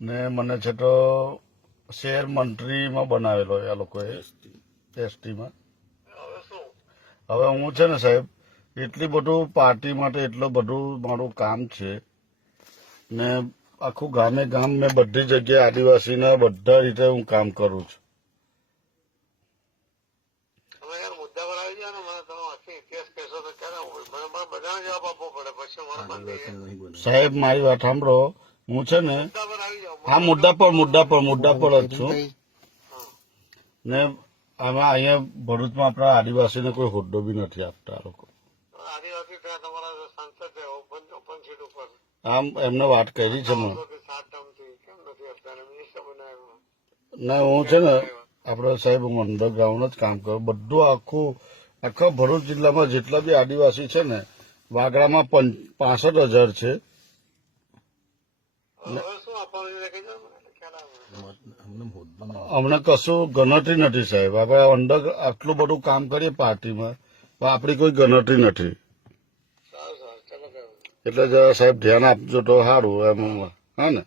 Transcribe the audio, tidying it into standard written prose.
ને મને છે તો શહેર મંત્રીમાં બનાવેલો આ લોકોએ એસટીમાં. હવે હું છે ને સાહેબ એટલી બધું પાર્ટી માટે એટલું બધું મારું કામ છે ને આખું ગામે ગામ મેં બધી જગ્યાએ આદિવાસીના બધા રીતે હું કામ કરું છું. સાહેબ મારી વાત સાંભળો, હું છે ને આ મુદ્દા પર જ છું ને આમાં અહીંયા ભરૂચમાં આપણા આદિવાસીને કોઈ હોદ્દો બી નથી આપતા આ લોકો. આમ એમને વાત કરી છે મને. ના હું છે ને આપડે સાહેબ હું અંડરગ્રાઉન્ડ જ કામ કરું. બધું આખા ભરૂચ જિલ્લામાં જેટલા બી આદિવાસી છે ને વાગડામાં 65,000 છે. અમને કશું ગણતરી નથી સાહેબ. આપણે આટલું બધું કામ કરીએ પાર્ટીમાં પણ આપણી કોઈ ગણતરી નથી. એટલે જરા સાહેબ ધ્યાન આપજો તો સારું એમ. હા ને.